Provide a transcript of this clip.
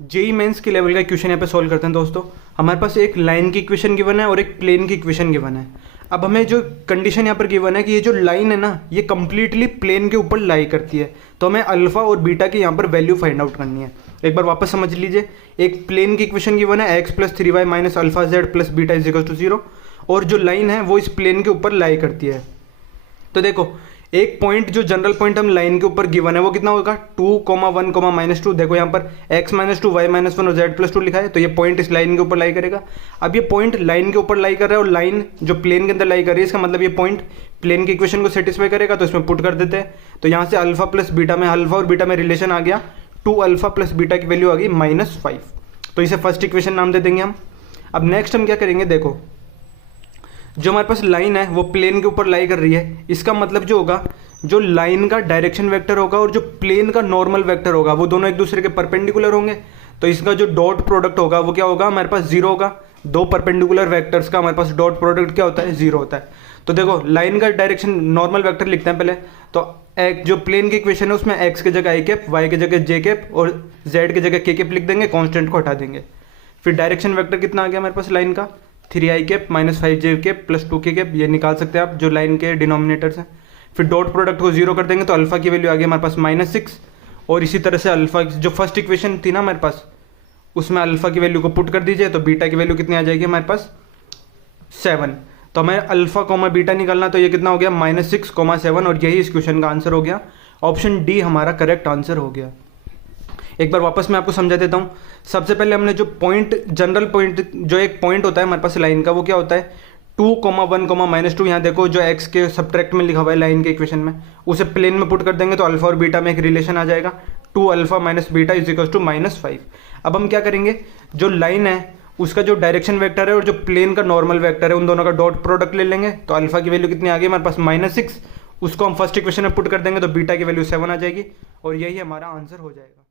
JEE mains के level का question यहाँ पे सॉल्व करते हैं दोस्तों। हमारे पास एक लाइन की इक्वेशन गिवन है और एक प्लेन की इक्वेशन गिवन है। अब हमें जो कंडीशन यहाँ पर गिवन है कि ये जो लाइन है ना, ये कंप्लीटली प्लेन के ऊपर लाई करती है, तो हमें अल्फा और बीटा की यहाँ पर वैल्यू फाइंड आउट करनी है। एक बार वापस समझ लीजिए, एक प्लेन की इक्वेशन गिवन है x + 3y - alpha z + beta = 0, और जो लाइन है वो इस प्लेन के ऊपर लाई करती है। तो देखो, एक पॉइंट जो जनरल पॉइंट हम लाइन के ऊपर गिवन है वो कितना होगा, 2, 1, -2। देखो यहाँ पर x - 2, y - 1 और z + 2 लिखा है, तो ये पॉइंट इस लाइन के ऊपर लाई करेगा। अब ये पॉइंट लाइन के ऊपर लाई कर रहा है और लाइन जो प्लेन के अंदर लाई कर रही है, इसका मतलब ये पॉइंट प्लेन की इक्वेशन को सेटिस्फाई करेगा, तो इसमें पुट कर देते हैं। तो यहाँ से अल्फा प्लस बीटा में, अल्फा और बीटा में रिलेशन आ गया, 2 अल्फा प्लस बीटा की वैल्यू आ गई -5। तो इसे फर्स्ट इक्वेशन नाम दे देंगे हम। अब नेक्स्ट हम क्या करेंगे, देखो जो हमारे पास लाइन है वो प्लेन के ऊपर लाई कर रही है, इसका मतलब जो होगा, जो लाइन का डायरेक्शन वेक्टर होगा और जो प्लेन का नॉर्मल वेक्टर होगा वो दोनों एक दूसरे के परपेंडिकुलर होंगे। तो इसका जो डॉट प्रोडक्ट होगा वो क्या होगा, हमारे पास 0 होगा। दो परपेंडिकुलर वेक्टर्स का हमारे पास डॉट प्रोडक्ट क्या होता है, 0 होता है। तो देखो, लाइन का डायरेक्शन नॉर्मल वेक्टर लिखते हैं पहले। तो एक जो प्लेन की इक्वेशन है उसमें x की जगह i कैप, y की जगह j कैप और z की जगह k कैप लिख देंगे, कांस्टेंट को हटा देंगे। फिर डायरेक्शन वेक्टर कितना आ गया हमारे पास लाइन का, 3i cap -5j cap + 2k cap, ये निकाल सकते हैं आप जो लाइन के डिनोमिनेटर्स हैं। फिर डॉट प्रोडक्ट को 0 कर देंगे, तो अल्फा की वैल्यू आ गई हमारे पास -6। और इसी तरह से अल्फा जो फर्स्ट इक्वेशन थी ना हमारे पास, उसमें अल्फा की वैल्यू को पुट कर दीजिए, तो बीटा की वैल्यू कितनी आ जाएगी हमारे पास 7। तो हमें अल्फा कॉमा बीटा निकालना, तो ये कितना हो गया -6, 7, और यही इस क्वेश्चन का आंसर हो गया। ऑप्शन डी हमारा करेक्ट आंसर हो गया। एक बार वापस मैं आपको समझा देता हूँ। सबसे पहले हमने जो पॉइंट, जनरल पॉइंट, जो एक पॉइंट होता है हमारे पास लाइन का, वो क्या होता है 2, 1, -2। यहाँ देखो जो x के सब्ट्रैक्ट में लिखा हुआ है लाइन के इक्वेशन में, उसे प्लेन में पुट कर देंगे, तो अल्फा और बीटा में एक रिलेशन आ जाएगा, 2 अल्फा - बीटा = -5। अब हम क्या करेंगे, जो लाइन है उसका जो डायरेक्शन वेक्टर है और जो प्लेन का नॉर्मल वेक्टर है, उन दोनों का डॉट प्रोडक्ट ले लेंगे। तो अल्फा की वैल्यू कितनी आ गई हमारे पास -6, उसको हम फर्स्ट इक्वेशन में पुट कर देंगे, तो बीटा की वैल्यू 7 आ जाएगी, और यही हमारा आंसर हो जाएगा।